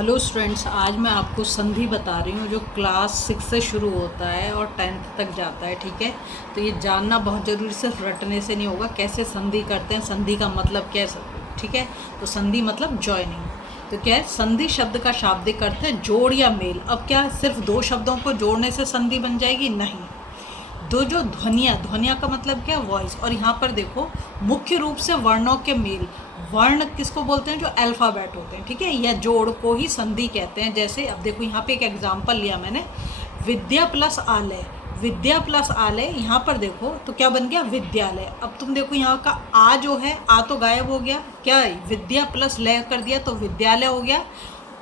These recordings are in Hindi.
हेलो स्टूडेंट्स, आज मैं आपको संधि बता रही हूँ जो क्लास 6 से शुरू होता है और 10th तक जाता है। ठीक है, तो ये जानना बहुत ज़रूरी, सिर्फ रटने से नहीं होगा। कैसे संधि करते हैं, संधि का मतलब क्या है। ठीक है, तो संधि मतलब जॉइनिंग। तो क्या है, संधि शब्द का शाब्दिक अर्थ है जोड़ या मेल। अब क्या सिर्फ दो शब्दों को जोड़ने से संधि बन जाएगी? नहीं। दो जो ध्वनिया का मतलब क्या है? वॉइस। और यहाँ पर देखो, मुख्य रूप से वर्णों के मेल। वर्ण किसको बोलते हैं? जो अल्फ़ाबेट होते हैं। ठीक है, या जोड़ को ही संधि कहते हैं। जैसे अब देखो, यहाँ पे एक एग्जांपल लिया मैंने, विद्या प्लस आलय। विद्या प्लस आलय, यहाँ पर देखो तो क्या बन गया? विद्यालय। अब तुम देखो, यहाँ का आ जो है, आ तो गायब हो गया, क्या है? विद्या प्लस लय कर दिया तो विद्यालय हो गया।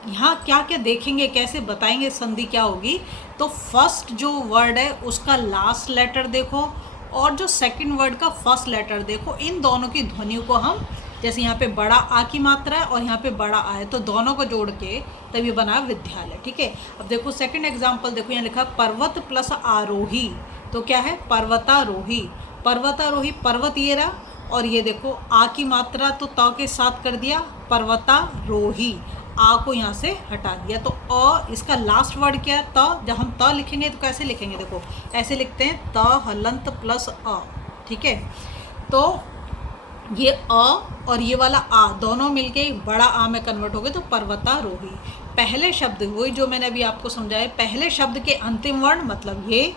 यहाँ क्या क्या देखेंगे, कैसे बताएंगे संधि क्या होगी। तो फर्स्ट जो वर्ड है उसका लास्ट लेटर देखो, और जो सेकंड वर्ड का फर्स्ट लेटर देखो। इन दोनों की ध्वनि को हम, जैसे यहाँ पे बड़ा आ की मात्रा है और यहाँ पे बड़ा आ है, तो दोनों को जोड़ के तभी बना विद्यालय। ठीक है, अब देखो सेकंड एग्जांपल देखो, यहाँ लिखा पर्वत प्लस आरोही, तो क्या है? पर्वतारोही। पर्वतारोही, पर्वत ये रहा, और ये देखो आ की मात्रा तो त के साथ कर दिया, पर्वतारोही। आ को यहाँ से हटा दिया, तो अ इसका लास्ट वर्ड क्या है? त। जब हम त लिखेंगे तो कैसे लिखेंगे? देखो ऐसे लिखते हैं, त हलंत प्लस अ। ठीक है, तो ये अ और ये वाला आ दोनों मिलके बड़ा आ में कन्वर्ट हो गए, तो पर्वतारोही। पहले शब्द वही जो मैंने अभी आपको समझाया, पहले शब्द के अंतिम वर्ण मतलब ये,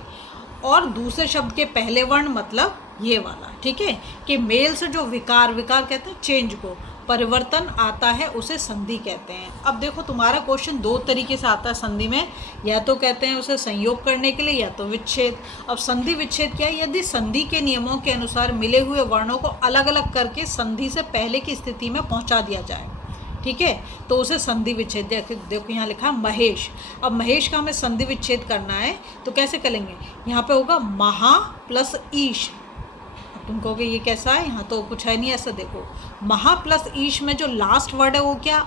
और दूसरे शब्द के पहले वर्ण मतलब ये वाला। ठीक है, कि मेल से जो विकार कहते हैं चेंज को, परिवर्तन आता है, उसे संधि कहते हैं। अब देखो, तुम्हारा क्वेश्चन दो तरीके से आता है संधि में, या तो कहते हैं उसे संयोग करने के लिए, या तो विच्छेद। अब संधि विच्छेद क्या है? यदि संधि के नियमों के अनुसार मिले हुए वर्णों को अलग अलग करके संधि से पहले की स्थिति में पहुंचा दिया जाए, ठीक है, तो उसे संधि विच्छेद। देखो यहाँ लिखा महेश। अब महेश का हमें संधि विच्छेद करना है, तो कैसे करेंगे? यहाँ पे होगा महा प्लस ईश। तुम कहोगे ये कैसा है, यहाँ तो कुछ है नहीं ऐसा। देखो, महा प्लस ईश में जो लास्ट वर्ड है वो क्या?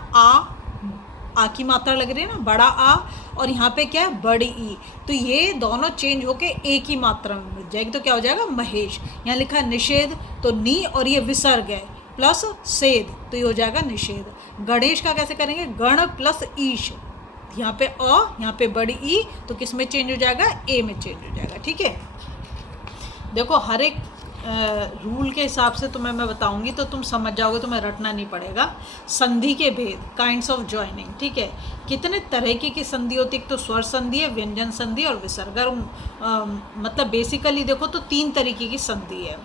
आ की मात्रा लग रही है ना, बड़ा आ, और यहाँ पे क्या है? बड़ी ई। तो ये दोनों चेंज होके एक ही मात्रा में मिल जाएगी, तो क्या हो जाएगा? महेश। यहाँ लिखा है निषेध, तो नी और ये विसर्ग है प्लस सेद, तो ये हो जाएगा निषेध। गणेश का कैसे करेंगे? गण प्लस ईश, यहाँ पे अ, यहाँ पे बड़ी ई, तो किस में चेंज हो जाएगा? ए में चेंज हो जाएगा। ठीक है, देखो हर एक रूल के हिसाब से तुम्हें मैं बताऊंगी, तो तुम समझ जाओगे, तुम्हें रटना नहीं पड़ेगा। संधि के भेद, काइंड्स ऑफ जॉइनिंग। ठीक है, कितने तरह की संधि होती है? तो स्वर संधि है, व्यंजन संधि और विसर्ग। मतलब बेसिकली देखो तो तीन तरीके की संधि है।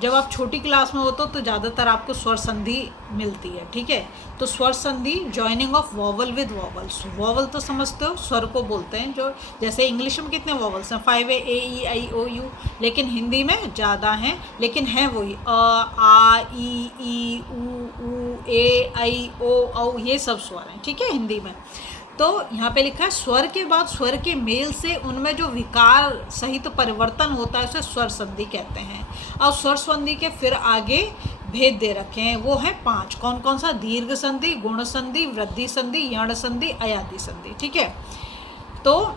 जब आप छोटी क्लास में होते हो तो ज़्यादातर आपको स्वर संधि मिलती है। ठीक है, तो स्वर संधि, joining of vowel with vowels. Vowel तो समझते हो, स्वर को बोलते हैं, जो जैसे इंग्लिश में कितने वॉवल्स हैं? 5 है, ए ई आई ओ यू, लेकिन हिंदी में ज़्यादा हैं, लेकिन हैं वही अ आ ई ऊ ए आई ओ औ, ये सब स्वर हैं। ठीक है, हिंदी में। तो यहाँ पे लिखा है स्वर के बाद स्वर के मेल से उनमें जो विकार सहित परिवर्तन होता है उसे स्वर संधि कहते हैं। और स्वर संधि के फिर आगे भेद दे रखे हैं, वो है 5। कौन कौन सा? दीर्घ संधि, गुण संधि, वृद्धि संधि, यण संधि, अयादि संधि। ठीक है, तो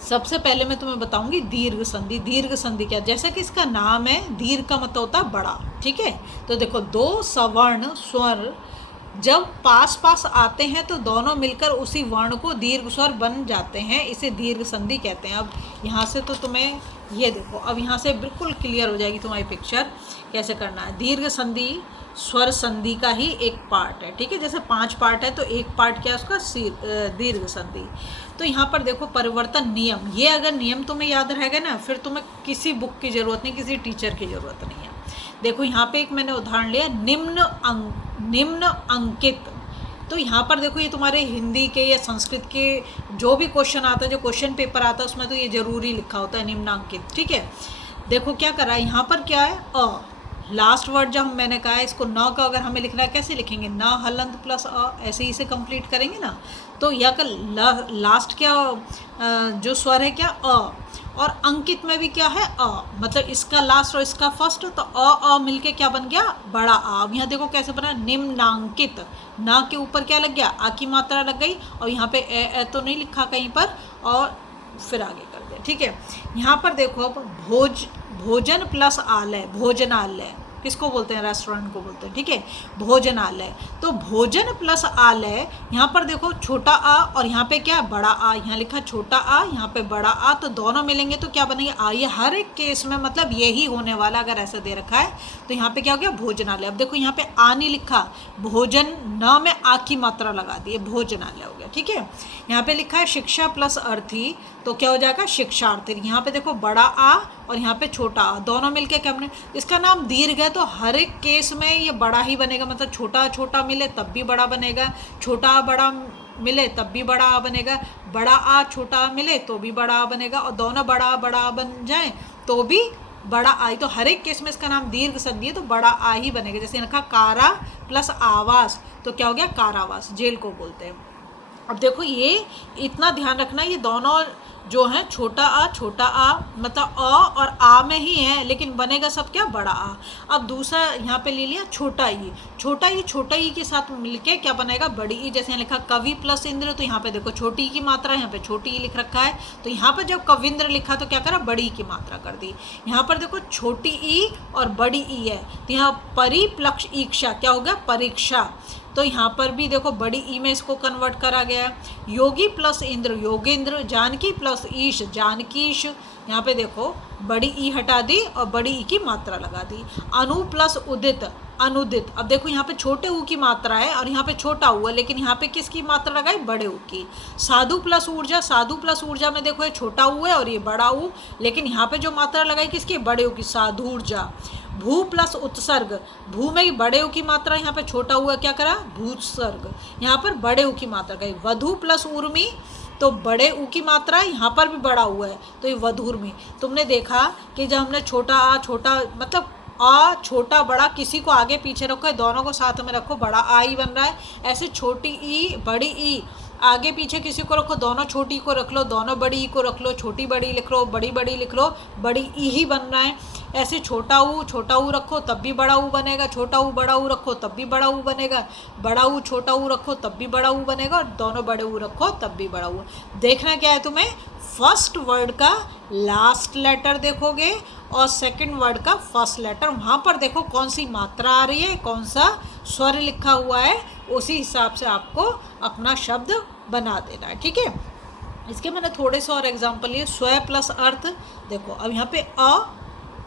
सबसे पहले मैं तुम्हें बताऊंगी दीर्घ संधि। दीर्घ संधि क्या? जैसा कि इसका नाम है, दीर्घ का मतलब होता है बड़ा। ठीक है, तो देखो दो सवर्ण स्वर जब पास पास आते हैं तो दोनों मिलकर उसी वर्ण को दीर्घ स्वर बन जाते हैं, इसे दीर्घ संधि कहते हैं। अब यहाँ से तो तुम्हें ये देखो, अब यहाँ से बिल्कुल क्लियर हो जाएगी तुम्हारी पिक्चर कैसे करना है। दीर्घ संधि स्वर संधि का ही एक पार्ट है। ठीक है, जैसे 5 पार्ट है तो एक पार्ट क्या है उसका? दीर्घ संधि। तो यहाँ पर देखो परिवर्तन नियम, ये अगर नियम तुम्हें याद रहेगा ना, फिर तुम्हें किसी बुक की ज़रूरत नहीं, किसी टीचर की ज़रूरत नहीं है। देखो यहाँ पे एक मैंने उदाहरण लिया, निम्न अंकित। तो यहाँ पर देखो, ये तुम्हारे हिंदी के या संस्कृत के जो भी क्वेश्चन आता है, जो क्वेश्चन पेपर आता है, उसमें तो ये जरूरी लिखा होता है निम्नांकित। ठीक है, देखो क्या करा है, यहाँ पर क्या है? अ। लास्ट वर्ड जब मैंने कहा है इसको न का अगर हमें लिखना है, कैसे लिखेंगे? न हलंत प्लस अ, ऐसे ही इसे कंप्लीट करेंगे ना। तो यह का लास्ट क्या जो स्वर है क्या? अ। और अंकित में भी क्या है? अ, मतलब इसका लास्ट और इसका फर्स्ट, तो अ मिलके क्या बन गया? बड़ा आ। अब यहाँ देखो कैसे बना? निम्नांकित। ना के ऊपर क्या लग गया? आ की मात्रा लग गई, और यहाँ पे ए तो नहीं लिखा कहीं पर, और फिर आगे कर दिया। ठीक है, यहाँ पर देखो अब भोजन प्लस आलय, भोजनालय। किसको बोलते हैं, रेस्टोरेंट को बोलते हैं, ठीक है, भोजनालय। तो भोजन प्लस आलय, यहाँ पर देखो छोटा आ और यहाँ पे क्या है, बड़ा आ, यहाँ लिखा छोटा आ, यहाँ पे बड़ा आ, तो दोनों मिलेंगे तो क्या बनेंगे, आ। ये हर एक केस में मतलब यही होने वाला, अगर ऐसा दे रखा है तो यहाँ पे क्या हो गया, भोजनालय। अब देखो यहाँ पे आ नहीं लिखा, भोजन न में आ की मात्रा लगा दी, भोजनालय हो गया, ठीक है। यहाँ पे लिखा है शिक्षा प्लस अर्थी, तो क्या हो जाएगा, शिक्षार्थी। यहाँ पे देखो बड़ा आ और यहाँ पे छोटा आ, दोनों मिलके क्या बने, इसका नाम दीर्घ है तो हर एक केस में ये बड़ा ही बनेगा, मतलब छोटा छोटा मिले तब भी बड़ा बनेगा, छोटा बड़ा मिले तब भी बड़ा आ बनेगा, बड़ा आ छोटा मिले तो भी बड़ा आ बनेगा, और दोनों बड़ा बड़ा बन जाए तो भी बड़ा आई। तो हर एक केस में इसका नाम दीर्घ संधि है तो बड़ा आ ही बनेगा। जैसे इनका कारा प्लस आवास, तो क्या हो गया, कारावास, जेल को बोलते हैं। अब देखो ये इतना ध्यान रखना, ये दोनों जो है छोटा आ मतलब अ और आ में ही है, लेकिन बनेगा सब क्या, बड़ा आ। अब दूसरा यहाँ पे ले लिया छोटा ई, छोटा ई के साथ मिलके क्या बनेगा, बड़ी ई। जैसे यहाँ लिखा कवि प्लस इंद्र, तो यहाँ पे देखो छोटी ई की मात्रा, यहाँ पे छोटी ई लिख रखा है, तो यहाँ पर जब कविंद्र लिखा तो क्या करा, बड़ी ई की मात्रा कर दी। यहाँ पर देखो छोटी ई और बड़ी ई है, तो यहाँ परिप्लक्ष ईक्षा क्या होगा, परीक्षा, तो यहाँ पर भी देखो बड़ी ई में इसको कन्वर्ट करा गया है। योगी प्लस इंद्र, योगेंद्र, जानकी प्लस ईश, जानकीश, यहाँ पे देखो बड़ी ई हटा दी और बड़ी ई की मात्रा लगा दी। अनु प्लस उदित, अनुदित। अब देखो यहाँ पे छोटे ऊ की मात्रा है और यहाँ पे छोटा ऊ है, लेकिन यहाँ पे किसकी मात्रा लगाई, बड़े ऊ की। साधु प्लस ऊर्जा, साधु प्लस ऊर्जा में देखो ये छोटा ऊ है और ये बड़ा ऊ, लेकिन यहाँ पे जो मात्रा लगाई किसकी, बड़े ऊ की, साधुर्जा। भू प्लस उत्सर्ग, भू में बड़े ऊ की मात्रा, यहाँ पे छोटा हुआ क्या करा, भूत्सर्ग, यहाँ पर बड़े ऊ की मात्रा गई। वधु प्लस उर्मी, तो बड़े ऊ की मात्रा, यहाँ पर भी बड़ा हुआ है तो ये वधुर्मी। तुमने देखा कि जब हमने छोटा आ छोटा मतलब आ छोटा बड़ा किसी को आगे पीछे रखो, दोनों को साथ में रखो, बड़ा आ ही बन रहा है। ऐसे छोटी ई बड़ी ई आगे पीछे किसी को रखो, दोनों छोटी को रख लो, दोनों बड़ी ई को रख लो, छोटी बड़ी लिख लो, बड़ी बड़ी लिख लो, बड़ी ई ही बन रहा है। ऐसे छोटा ऊ रखो तब भी बड़ा ऊ बनेगा, छोटा ऊ बड़ा ऊ रखो तब भी बड़ा ऊ बनेगा, बड़ा ऊ छोटा ऊ रखो तब भी बड़ा ऊ बनेगा, और दोनों बड़े ऊ रखो तब भी बड़ा ऊ। देखना क्या है तुम्हें, फर्स्ट वर्ड का लास्ट लेटर देखोगे और सेकंड वर्ड का फर्स्ट लेटर, वहाँ पर देखो कौन सी मात्रा आ रही है, कौन सा स्वर लिखा हुआ है, उसी हिसाब से आपको अपना शब्द बना देना है, ठीक है। इसके मैंने थोड़े से और एग्जाम्पल लिए। स्व प्लस अर्थ, देखो अब यहाँ पे अ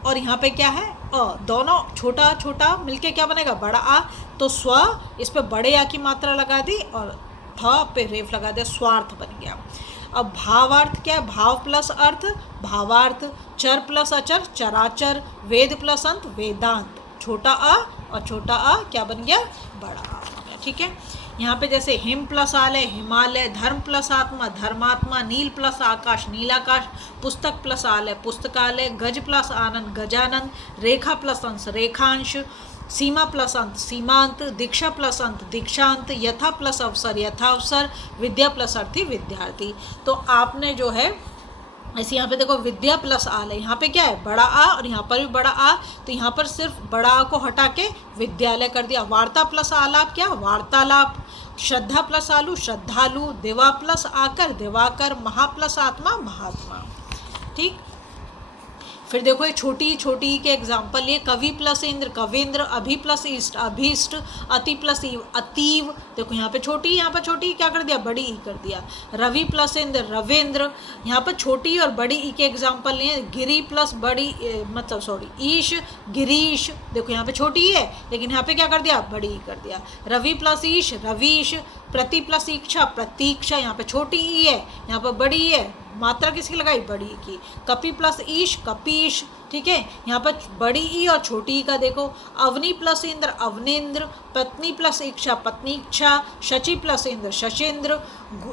और यहाँ पे क्या है, अ, दोनों छोटा छोटा मिलके क्या बनेगा, बड़ा आ, तो स्व, इस पे बड़े आ की मात्रा लगा दी और थ पे रेफ लगा दिया, स्वार्थ बन गया। अब भावार्थ क्या है, भाव प्लस अर्थ, भावार्थ। चर प्लस अचर, चराचर। वेद प्लस अंत, वेदांत। छोटा आ और छोटा आ क्या बन गया, बड़ा आ बन गया, ठीक है। यहाँ पे जैसे हिम प्लस आलय, हिमालय। धर्म प्लस आत्मा, धर्मात्मा। नील प्लस आकाश, नीलाकाश। पुस्तक प्लस आलय, पुस्तकालय। गज प्लस आनंद, गजानंद। रेखा प्लस अंश, रेखांश। सीमा प्लस अंत, सीमांत। दीक्षा प्लस अंत, दीक्षांत। यथा प्लस अवसर, यथावसर। विद्या प्लस अर्थी, विद्यार्थी। तो आपने जो है ऐसे यहाँ पे देखो विद्या प्लस आलय, यहाँ पे क्या है, बड़ा आ और यहाँ पर भी बड़ा आ, तो यहाँ पर सिर्फ बड़ा आ को हटा के विद्यालय कर दिया। वार्ता प्लस आलाप क्या, वार्तालाप। श्रद्धा प्लस आलू, श्रद्धालु। दिवा प्लस आकर, दिवाकर। महा प्लस आत्मा, महात्मा, ठीक। फिर देखो ये छोटी के एग्जाम्पल, ये कवि प्लस इंद्र, कविंद्र। अभि प्लस इष्ट, अभीष्ट। अति प्लस ईव, अतीव। देखो यहाँ पे छोटी, यहाँ पर छोटी क्या कर दिया, बड़ी ई कर दिया। रवि प्लस इंद्र, रविंद्र। यहाँ पर छोटी और बड़ी ई के एग्जाम्पल लिए। गिरी प्लस बड़ी मतलब सॉरी ईश, गिरीश। देखो यहाँ पे छोटी है लेकिन यहाँ पे क्या कर दिया, बड़ी ई कर दिया। रवि प्लस ईश, रवीश। प्रति प्लस इच्छा, प्रतीक्षा। यहाँ पे छोटी ई है, यहाँ पर बड़ी है, मात्रा किसकी लगाई, बड़ी की। कपि प्लस ईश, कपीश, ठीक है। यहाँ पर बड़ी ई और छोटी ई का देखो। अवनी प्लस इंद्र, अवनिंद्र। पत्नी प्लस इच्छा, पत्नीक्षा। शचि प्लस इंद्र, शशेंद्र।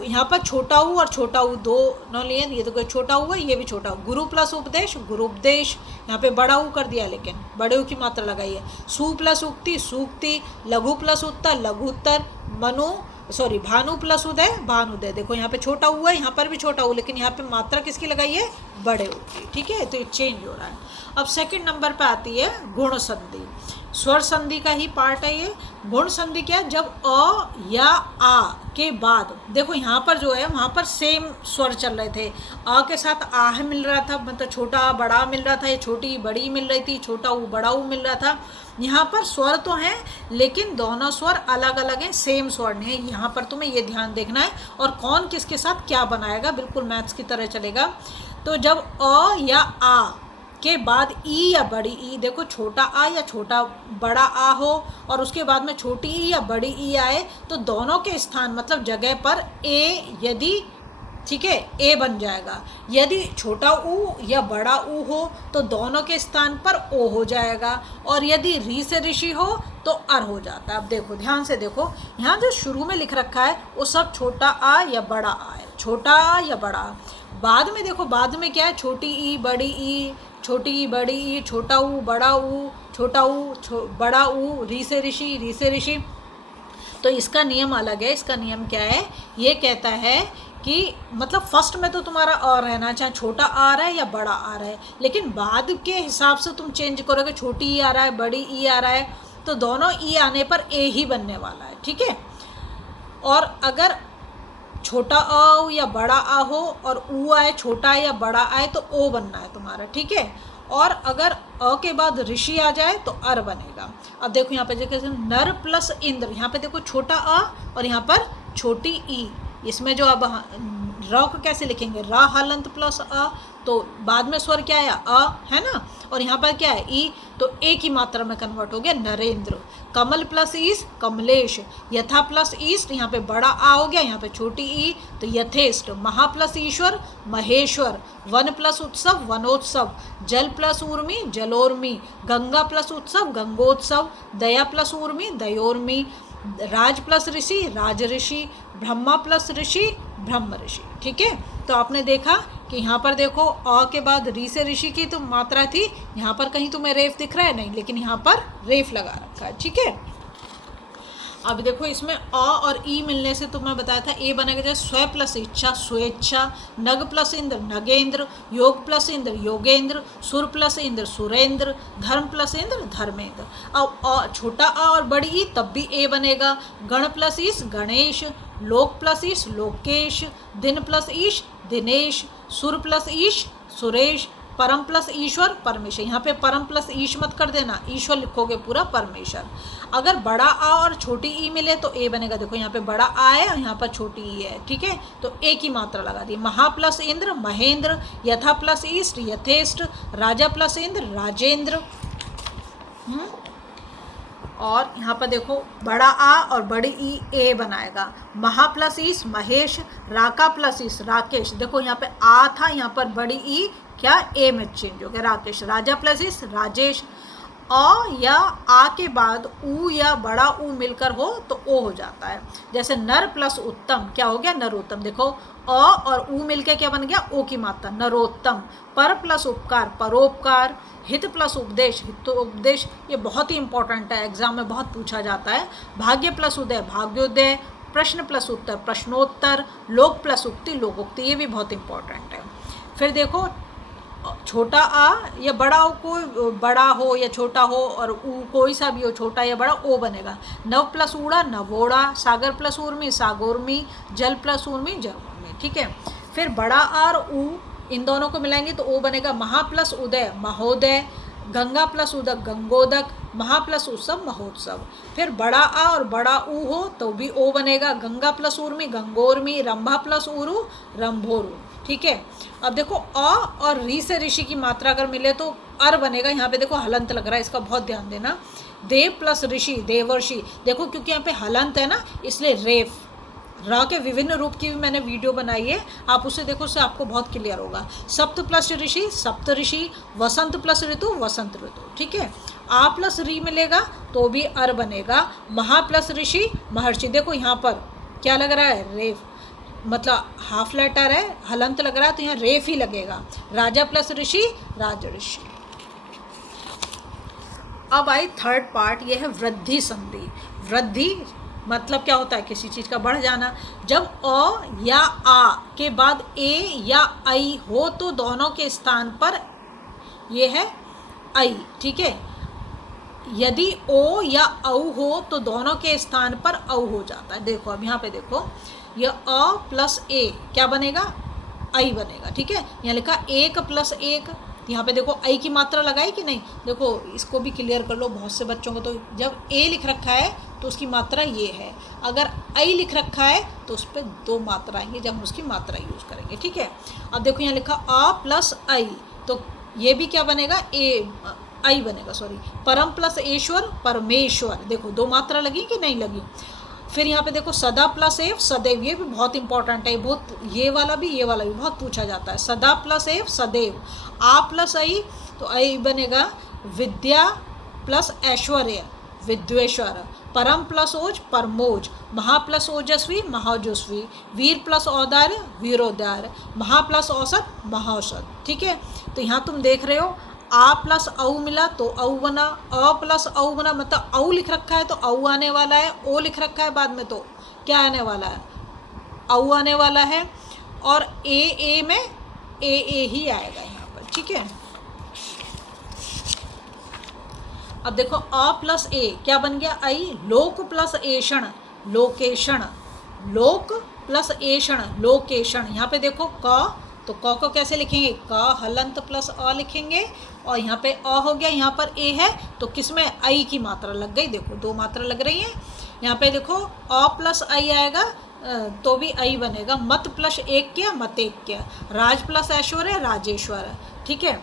यहाँ पर छोटा ऊ और छोटा ऊ दोनों लिए, ये तो छोटा ऊ है, ये भी छोटा ऊ। गुरु प्लस उपदेश, गुरुपदेश। यहाँ पे बड़ा ऊ कर दिया लेकिन बड़े ऊ की मात्रा लगाई है। सु प्लस उक्ति, सूक्ति। लघु प्लस उत्तर, लघुत्तर। भानु प्लस उदय, भानुदय। देखो यहाँ पे छोटा हुआ है, यहाँ पर भी छोटा हुआ, लेकिन यहाँ पे मात्रा किसकी लगाई है, बड़े ऊ की, ठीक है। तो ये चेंज हो रहा है। अब सेकंड नंबर पे आती है गुण संधि। स्वर संधि का ही पार्ट है ये। गुण संधि क्या है? जब अ या आ के बाद, देखो यहाँ पर जो है वहाँ पर सेम स्वर चल रहे थे, आ के साथ आह मिल रहा था, मतलब छोटा आ बड़ा मिल रहा था, ये छोटी बड़ी मिल रही थी, छोटा ऊ बड़ा ऊ मिल रहा था। यहाँ पर स्वर तो हैं लेकिन दोनों स्वर अलग अलग हैं, सेम स्वर नहीं है। यहाँ पर तुम्हें ये ध्यान देखना है और कौन किसके साथ क्या बनाएगा, बिल्कुल मैथ्स की तरह चलेगा। तो जब अ या आ के बाद ई या बड़ी ई, देखो छोटा आ या छोटा बड़ा आ हो और उसके बाद में छोटी ई या बड़ी ई आए, तो दोनों के स्थान मतलब जगह पर ए, यदि ठीक है ए बन जाएगा। यदि छोटा ऊ या बड़ा ऊ हो तो दोनों के स्थान पर ओ हो जाएगा, और यदि री से ऋषि हो तो अर हो जाता है। अब देखो ध्यान से देखो, यहाँ जो शुरू में लिख रखा है वो सब छोटा आ या बड़ा आ है, छोटा आ या बड़ा। बाद में देखो, बाद में क्या है, छोटी ई बड़ी ई, छोटी ई बड़ी ई, छोटा ऊ बड़ा ऊ, छोटा ऊ बड़ा ऊ, री से ऋषि, री से ऋषि। तो इसका नियम अलग है। इसका नियम क्या है, ये कहता है कि मतलब फर्स्ट में तो तुम्हारा अ रहना, चाहे छोटा आ रहा है या बड़ा आ रहा है, लेकिन बाद के हिसाब से तुम चेंज करोगे, छोटी ई आ रहा है, बड़ी ई आ रहा है, तो दोनों ई आने पर ए ही बनने वाला है, ठीक है। और अगर छोटा अ हो या बड़ा आ हो और ऊ आए, छोटा या बड़ा आए, तो ओ बनना है तुम्हारा, ठीक है। और अगर अ के बाद ऋषि आ जाए तो अर बनेगा। अब देखो यहाँ पे देखो नर प्लस इंद्र, यहाँ पे देखो छोटा अ और यहाँ पर छोटी ई, इसमें जो अब र को कैसे लिखेंगे, रा हलंत प्लस अ, तो बाद में स्वर क्या है अ, है ना, और यहाँ पर क्या है ई, तो एक ही मात्रा में कन्वर्ट हो गया नरेंद्र। कमल प्लस ईस कमलेश, यथा प्लस ईस्ट, यहाँ पे बड़ा आ हो गया, यहाँ पे छोटी ई, तो यथेष्ट। महा प्लस ईश्वर महेश्वर, वन प्लस उत्सव वनोत्सव, जल प्लस ऊर्मी जलोर्मी, गंगा प्लस उत्सव गंगोत्सव, दया प्लस ऊर्मी दयोर्मी, राज प्लस ऋषि राज ऋषि, ब्रह्मा प्लस ऋषि ब्रह्म ऋषि, ठीक है। तो आपने देखा कि यहाँ पर देखो अ के बाद री से ऋषि की तो मात्रा थी, यहाँ पर कहीं तुम्हें रेफ दिख रहा है नहीं, लेकिन यहाँ पर रेफ लगा रखा है, ठीक है। अब देखो इसमें अ और ई मिलने से तो मैं बताया था ए बनेगा जैसे स्व प्लस इच्छा स्वेच्छा, नग प्लस इंद्र नगेंद्र, योग प्लस इंद्र योगेंद्र, सुर प्लस इंद्र सुरेंद्र, धर्म प्लस इंद्र धर्मेंद्र। अब छोटा अ और बड़ी ई तब भी ए बनेगा। गण प्लस ईश गणेश, लोक प्लस ईश लोकेश, दिन प्लस ईश दिनेश, सुर प्लस ईश सुरेश, परम प्लस ईश्वर परमेश्वर। यहाँ पे परम प्लस ईश मत कर देना, ईश्वर लिखोगे पूरा परमेश्वर। अगर बड़ा आ और छोटी ई मिले तो ए बनेगा, देखो यहाँ पे बड़ा आ है और यहाँ पर छोटी ई है, ठीक है, तो एक ही मात्रा लगा दी। महा प्लस इंद्र महेंद्र, यथा प्लस ईस्ट यथेष्ट, राजा प्लस इंद्र राजेंद्र। और यहाँ पर देखो बड़ा आ और बड़ी ई ए बनाएगा। महा प्लस ईस महेश, राका प्लस ईस राकेश, देखो यहाँ पे आ था, यहाँ पर बड़ी ई क्या ए में चेंज हो गया राकेश। राजा प्लस ईस राजेश। अ या आ के बाद ऊ या बड़ा ऊ मिलकर हो तो ओ हो जाता है। जैसे नर प्लस उत्तम क्या हो गया नरोत्तम, देखो अ और ऊ मिलकर क्या बन गया ओ की मात्रा नरोत्तम। पर प्लस उपकार परोपकार, हित प्लस उपदेश हितोपदेश, ये बहुत ही इंपॉर्टेंट है, एग्जाम में बहुत पूछा जाता है। भाग्य प्लस उदय भाग्योदय, प्रश्न प्लस उत्तर प्रश्नोत्तर, लोक प्लस उक्ति लोकोक्ति, ये भी बहुत इंपॉर्टेंट है। फिर देखो छोटा आ या बड़ा हो, कोई बड़ा हो या छोटा हो और ऊ कोई सा भी हो छोटा या बड़ा ओ बनेगा। नव प्लस ऊड़ा नवोड़ा, सागर प्लस ऊर्मी सागोर्मी, जल प्लस ऊर्मी जलूर्मी, ठीक है। फिर बड़ा आ और ऊ इन दोनों को मिलाएंगे तो ओ बनेगा। महा प्लस उदय महोदय, गंगा प्लस उदक गंगोदक, महा प्लस उत्सव महोत्सव। फिर बड़ा आ और बड़ा ऊ हो तो भी ओ बनेगा। गंगा प्लस ऊर्मी गंगोर्मी, रंभा प्लस ऊरू रंभोरू, ठीक है। अब देखो अ और री से ऋषि की मात्रा अगर मिले तो अर बनेगा। यहाँ पे देखो हलंत लग रहा है, इसका बहुत ध्यान देना। देव प्लस ऋषि देवर्षि, देखो क्योंकि यहाँ पे हलंत है ना इसलिए रेफ। र के विभिन्न रूप की भी मैंने वीडियो बनाई है, आप उसे देखो, उससे आपको बहुत क्लियर होगा। सप्त प्लस ऋषि सप्त ऋषि, वसंत प्लस ऋतु वसंत ऋतु, ठीक है। आ प्लस री मिलेगा तो भी अर बनेगा। महा प्लस ऋषि महर्षि, देखो यहाँ पर क्या लग रहा है रेफ, मतलब हाफ लेटर है हलंत लग रहा है तो यहाँ रेफ ही लगेगा। राजा प्लस ऋषि राज ऋषि। अब आई थर्ड पार्ट, ये है वृद्धि संधि। वृद्धि मतलब क्या होता है, किसी चीज़ का बढ़ जाना। जब अ या आ के बाद ए या आई हो तो दोनों के स्थान पर ये है आई, ठीक है। यदि ओ या औ हो तो दोनों के स्थान पर औ हो जाता है। देखो अब यहाँ पे देखो, यह अ प्लस ए क्या बनेगा, आई बनेगा। ठीक है, यहाँ लिखा 1 प्लस 1, यहाँ पे देखो आई की मात्रा लगाई कि नहीं। देखो इसको भी क्लियर कर लो, बहुत से बच्चों को तो जब ए लिख रखा है तो उसकी मात्रा ये है, अगर आई लिख रखा है तो उस पर 2 मात्रा आएंगे जब हम उसकी मात्रा यूज़ करेंगे। ठीक है, अब देखो यहाँ लिखा अ प्लस आई, तो ये भी क्या बनेगा, ए आई बनेगा, सॉरी। परम प्लस ईश्वर परमेश्वर, देखो 2 मात्रा लगी कि नहीं लगी। फिर यहाँ पे देखो सदा प्लस एव सदैव, ये भी बहुत इंपॉर्टेंट है, बहुत ये वाला भी बहुत पूछा जाता है। सदा प्लस एव सदैव, आ प्लस आई तो आई बनेगा विद्या प्लस ऐश्वर्य विद्वेश्वर, परम प्लस ओज परमोज, महा प्लस ओजस्वी महाओजस्वी, वीर प्लस औदार्य वीरोदार्य, महा प्लस औसत महाऔसत। ठीक है, तो यहाँ तुम देख रहे हो आ प्लस औ मिला तो औ बना, अ प्लस औ बना, मतलब औ लिख रखा है तो औ आने वाला है, ओ लिख रखा है बाद में तो क्या आने वाला है, औ आने वाला है, और ए में ए ही आएगा यहाँ पर। ठीक है, अब देखो अ प्लस ए क्या बन गया, आई। लोक प्लस एषण लोकेशण, लोक प्लस एषण लोकेशण, यहाँ पे देखो क, तो क को कैसे लिखेंगे, क हलंत प्लस अ लिखेंगे, और यहाँ पे अ हो गया, यहाँ पर ए है तो किसमें आई की मात्रा लग गई, देखो 2 मात्रा लग रही है। यहाँ पे देखो अ प्लस आई आएगा तो भी आई बनेगा, मत प्लस एक क्या मत एक क्या, राज प्लस ऐश्वर्य राजेश्वर। ठीक है,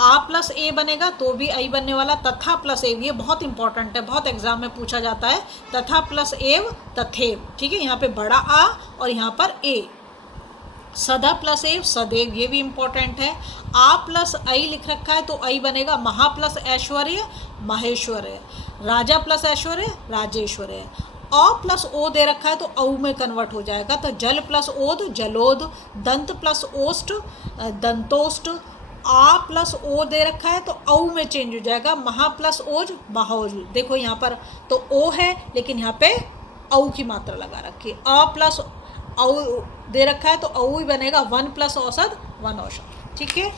आ प्लस ए बनेगा तो भी आई बनने वाला, तथा प्लस एव, ये बहुत इंपॉर्टेंट है, बहुत एग्जाम में पूछा जाता है, तथा प्लस एव तथेव। ठीक है, यहाँ पे बड़ा आ और यहाँ पर ए। सदा प्लस एव सदैव, ये भी इम्पोर्टेंट है। आ प्लस आई लिख रखा है तो आई बनेगा, महा प्लस ऐश्वर्य महेश्वर्य, राजा प्लस ऐश्वर्य राजेश्वर्य। अ प्लस ओ दे रखा है तो औ में कन्वर्ट हो जाएगा, तो जल प्लस ओद जलोद, दंत प्लस ओष्ट दंतोष्ट, आ प्लस ओ दे रखा है तो औ में चेंज हो जाएगा, महा प्लस ओज महाओज। देखो यहाँ पर तो ओ है लेकिन यहाँ पे औ की मात्रा लगा रखी, अ प्लस औ दे रखा है तो औ ही बनेगा, 1 प्लस औसत 1 औसत। ठीक है,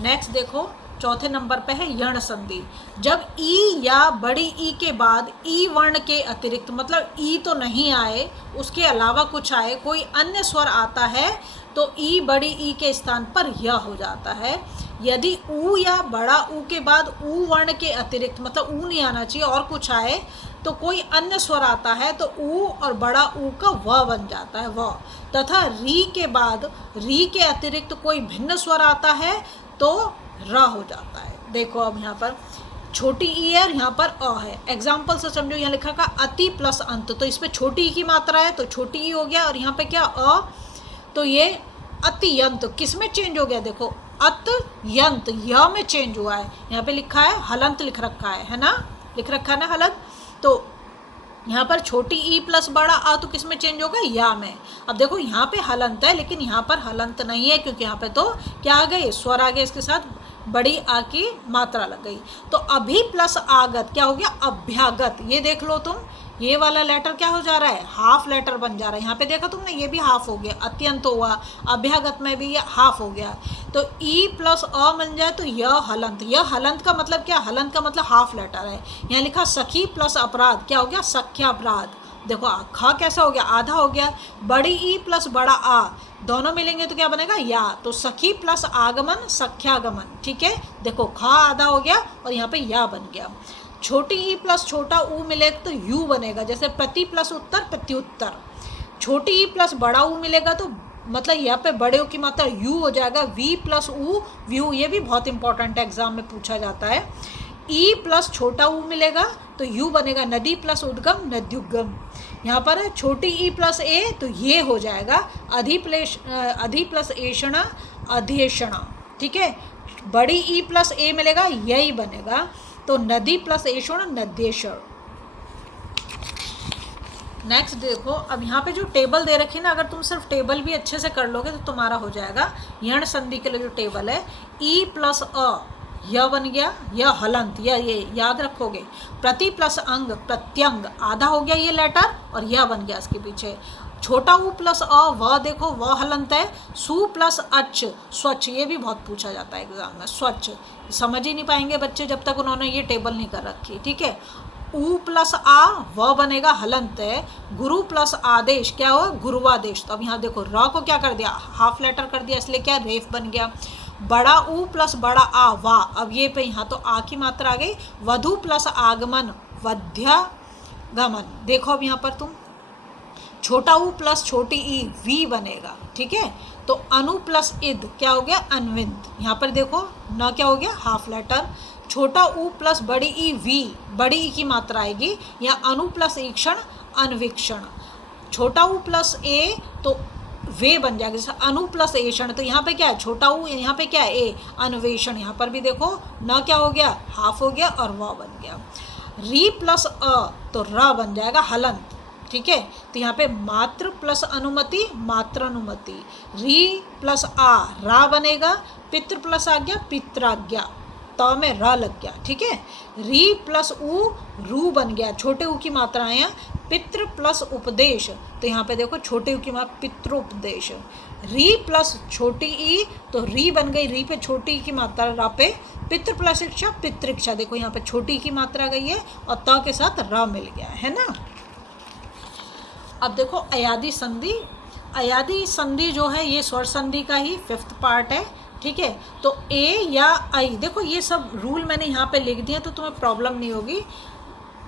नेक्स्ट देखो चौथे नंबर पे है यण संधि। जब ई या बड़ी ई के बाद ई वर्ण के अतिरिक्त, मतलब ई तो नहीं आए उसके अलावा कुछ आए, कोई अन्य स्वर आता है तो ई बड़ी ई के स्थान पर य हो जाता है। यदि ऊ या बड़ा ऊ के बाद ऊ वर्ण के अतिरिक्त, मतलब ऊ नहीं आना चाहिए और कुछ आए, तो कोई अन्य स्वर आता है तो ऊ और बड़ा ऊ का व बन जाता है व, तथा री के बाद री के अतिरिक्त कोई भिन्न स्वर आता है तो र हो जाता है। देखो अब यहाँ पर छोटी ई है और यहाँ पर अ है, एग्जाम्पल से समझो। यहाँ लिखा का अति प्लस अंत, तो इस पर छोटी ई की मात्रा है तो छोटी ई हो गया, और यहाँ पे क्या अ, तो ये अतियंत किस में चेंज हो गया, देखो अतयंत य में चेंज हुआ है। यहाँ पे लिखा है हलंत लिख रखा है ना, लिख रखा है ना हलंत, तो यहाँ पर छोटी ई प्लस बड़ा आ तो किस में चेंज होगा, या में। अब देखो यहाँ पे हलंत है लेकिन यहाँ पर हलंत नहीं है, क्योंकि यहाँ पे तो क्या आ गए, स्वर आ गए, इसके साथ बड़ी आ की मात्रा लग गई। तो अभी प्लस आगत क्या हो गया, अभ्यागत। ये देख लो तुम, ये वाला लेटर क्या हो जा रहा है, हाफ लेटर बन जा रहा है। यहाँ पे देखा तुमने, ये भी हाफ हो गया, अत्यंत हुआ, अभ्यागत में भी ये हाफ हो गया। तो ई प्लस अ मिल जाए तो यह हलंत। यह हलंत का मतलब क्या, हलंत का मतलब हाफ लेटर है। यहाँ लिखा सखी प्लस अपराध क्या हो गया, सख्यापराध। देखो ख कैसा हो गया, आधा हो गया। बड़ी ई प्लस बड़ा आ दोनों मिलेंगे तो क्या बनेगा, या। तो सखी प्लस आगमन सख्यागमन। ठीक है, देखो ख आधा हो गया और यहाँ पे या बन गया। छोटी ई प्लस छोटा ऊ मिलेगा तो यू बनेगा, जैसे प्रति प्लस उत्तर प्रत्युत्तर। छोटी ई प्लस बड़ा ऊ मिलेगा तो मतलब यहाँ पे बड़े ऊ की मात्रा यू हो जाएगा, वी प्लस ऊ व्यू। ये भी बहुत इंपॉर्टेंट है, एग्जाम में पूछा जाता है। ई प्लस छोटा ऊ मिलेगा तो यू बनेगा, नदी प्लस उद्गम नद्युगम। यहाँ पर छोटी ई प्लस ए तो ये हो जाएगा, अधि प्लस एषणा अधेषणा। ठीक है, बड़ी ई प्लस ए मिलेगा, यही बनेगा, तो नदी प्लस एषण नद्येश्वर। नेक्स्ट देखो, अब यहाँ पे जो टेबल दे रखी है ना, अगर तुम सिर्फ टेबल भी अच्छे से कर लोगे तो तुम्हारा हो जाएगा। यण संधि के लिए जो टेबल है, ई प्लस अ यह बन गया, यह हलंत, ये याद रखोगे। प्रति प्लस अंग प्रत्यंग आधा हो गया ये लेटर और यह बन गया इसके पीछे। छोटा ऊ प्लस अ, व देखो व हलंत है, सु प्लस अच स्वच्छ, ये भी बहुत पूछा जाता है एग्जाम में, स्वच्छ समझ ही नहीं पाएंगे बच्चे जब तक उन्होंने ये टेबल नहीं कर रखी, ठीक है। ऊ प्लस आ व बनेगा हलंत है, गुरु प्लस आदेश क्या हुआ गुरुवादेश। तो अब यहाँ देखो र को क्या कर दिया हाफ लेटर कर दिया, इसलिए क्या रेफ बन गया। बड़ा ऊ प्लस बड़ा आ वा, अब ये पे यहाँ तो आ की मात्रा आ गई, वधु प्लस आगमन वध्यागमन। देखो अब यहाँ पर तुम छोटा ऊ प्लस छोटी ई वी बनेगा, ठीक है। तो अनु प्लस इद क्या हो गया अनविंद। यहाँ पर देखो न क्या हो गया हाफ लेटर, छोटा ऊ प्लस बड़ी ई वी, बड़ी ई की मात्रा आएगी, या अनु प्लस ईक्षण अनवीक्षण। छोटा ऊ प्लस ए तो वे बन जाएगा, जैसे अनु प्लस एषण, तो यहाँ पे क्या है छोटा ऊ, यहाँ पे क्या है ए अन्वेषण। यहाँ पर भी देखो न क्या हो गया हाफ हो गया और व बन गया। री प्लस अ तो र बन जाएगा हलंत, ठीक है। तो यहाँ पे मात्र प्लस अनुमति मात्रानुमति, री प्लस आ रा बनेगा, पितृ प्लस आज्ञा पित्राज्ञा, त में र लग गया, ठीक है। री प्लस ऊ रू बन गया, छोटे ऊ की मात्रा है, पितृ प्लस उपदेश, तो यहाँ पे देखो छोटे ऊ की मात्रा पितृोपदेश। री प्लस छोटी ई तो री बन गई, री पे छोटी ई की मात्रा रा पे, पितृ प्लस इच्छा पितृक्षा, देखो यहाँ पे छोटी की मात्रा गई है और त के साथ र मिल गया है ना। अब देखो अयादी संधि, अयादी संधि जो है ये स्वर संधि का ही 5th पार्ट है, ठीक है। तो ए या आई, देखो ये सब रूल मैंने यहाँ पे लिख दिए तो तुम्हें प्रॉब्लम नहीं होगी।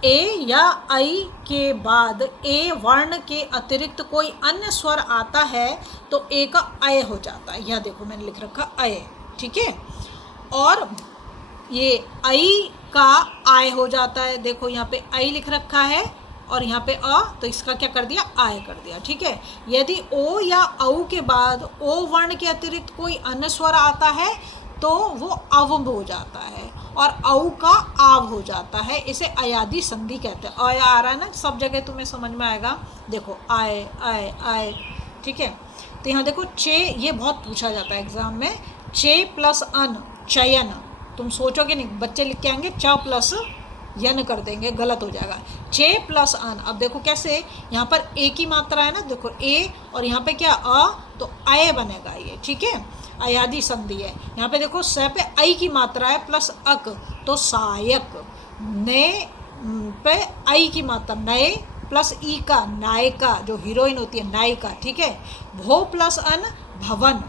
ए या आई के बाद ए वर्ण के अतिरिक्त कोई अन्य स्वर आता है तो ए का अय हो जाता है, यह देखो मैंने लिख रखा अय, ठीक है। और ये आई का आय हो जाता है, देखो यहाँ पे आई लिख रखा है और यहाँ पे अ, तो इसका क्या कर दिया आय कर दिया, ठीक है। यदि ओ या औ के बाद ओ वर्ण के अतिरिक्त कोई अन्य स्वर आता है तो वो अव हो जाता है और औ का आव हो जाता है, इसे अयादी संधि कहते हैं। अय आ रहा है ना सब जगह, तुम्हें समझ में आएगा। देखो आय आय आय, ठीक है। तो यहाँ देखो चे, ये बहुत पूछा जाता है एग्जाम में, चे प्लस अन चयन, तुम सोचोगे नहीं, बच्चे लिख के आएंगे च प्लस यन कर देंगे, गलत हो जाएगा। चे प्लस अन, अब देखो कैसे, यहाँ पर ए की मात्रा है ना, देखो ए और यहाँ पे क्या अ, तो अय बनेगा ये, ठीक है। अयादी संधि है। यहाँ पे देखो स पे आई की मात्रा है प्लस अक, तो सहायक। ने पे आई की मात्रा नए प्लस ई का नायिका, जो हीरोइन होती है नायिका, ठीक है। भो प्लस अन भवन,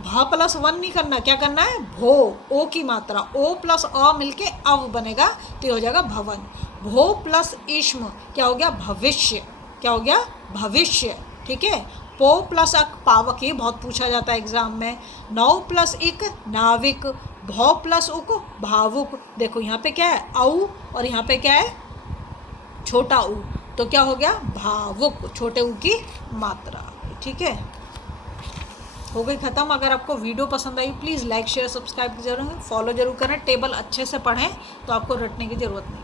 भ प्लस वन नहीं करना, क्या करना है भो, ओ की मात्रा, ओ प्लस अ मिलके अव बनेगा तो ये हो जाएगा भवन। भो प्लस इश्म क्या हो गया भविष्य, क्या हो गया भविष्य, ठीक है। पो प्लस अक पावक, ये बहुत पूछा जाता है एग्जाम में। नौ प्लस इक नाविक, भौ प्लस उक भावुक, देखो यहाँ पे क्या है औ और यहाँ पे क्या है छोटा ऊ, तो क्या हो गया भावुक, छोटे ऊ की मात्रा, ठीक है। हो गई ख़त्म। अगर आपको वीडियो पसंद I please like share subscribe जरूर, फॉलो जरूर करें। टेबल अच्छे से पढ़ें तो आपको रटने की ज़रूरत नहीं।